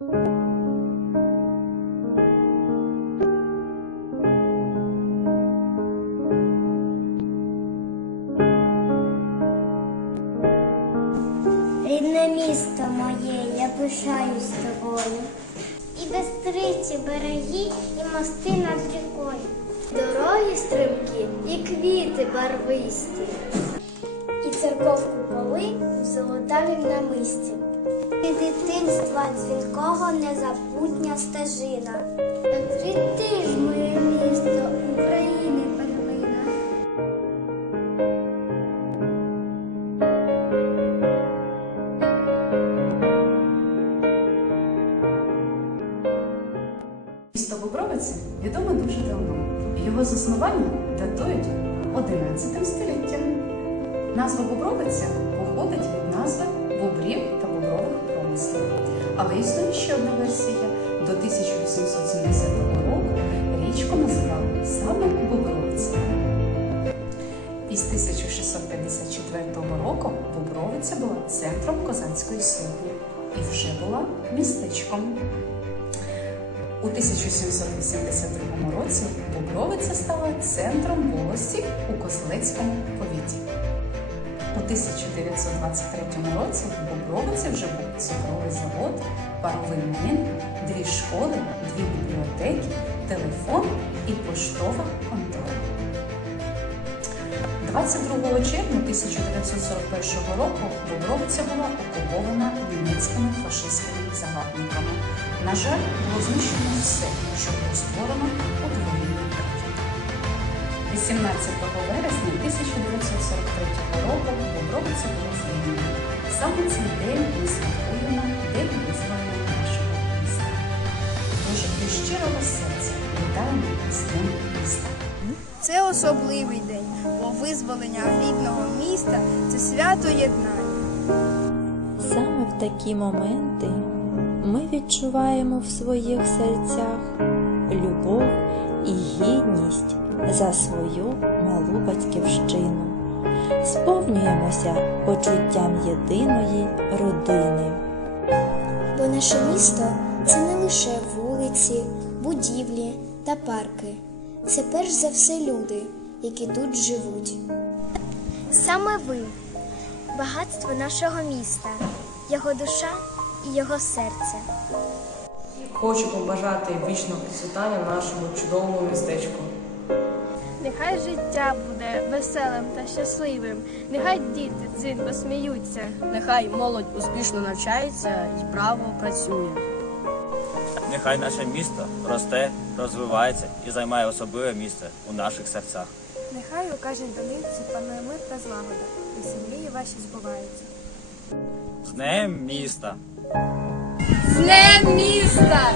Рідне місто моє, я пишаюсь тобою. І бистриці береги, і мости над рікою. Дороги стрімкі, і квіти барвисті. І церков куполи в золотавім намисті. Дитинства дзвінкого незабутня стежина. Ти ти ж моє місто, України перлина. Місто Бобровиці відоме дуже давно. Його заснування датують 11 століттям. Назва Бобровиця походить від назви Але існує ще одна версія. До 1870 року річку називали саме Бобровиця. Із 1654 року Бобровиця була центром козацької сотні і вже була містечком. У 1782 році Бобровиця стала центром волості у Козелецькому повіті. У 1923 році в Бобровиці вже був цукровий завод, паровий млин, дві школи, дві бібліотеки, телефон і поштова контора. 22 червня 1941 року Бобровиця була окупована німецькими фашистськими загарбниками. На жаль, було знищено все, що було створено у країні. 18 вересня 1943 року Бобровиця була звільнена. Саме цей день ми святкуємо День визволення нашого міста. Тож від щирого серця вітаємо з Днем міста. Це особливий день, бо визволення рідного міста це свято єднання. Саме в такі моменти ми відчуваємо в своїх серцях любов і гідність за свою малу батьківщину, сповнюємося почуттям єдиної родини. Наше місто це не лише вулиці, будівлі та парки. Це перш за все люди, які тут живуть. Саме ви багатство нашого міста, його душа і його серце. Хочу побажати вічного процвітання нашому чудовому містечку. Нехай життя буде веселим та щасливим, нехай діти дзвінко сміються. Нехай молодь успішно навчається і право працює. Нехай наше місто росте, розвивається і займає особливе місце у наших серцях. Нехай у кожній домівці панує мир та злагода, і всі мрії ваші збуваються. З Днем міста! З Днем міста!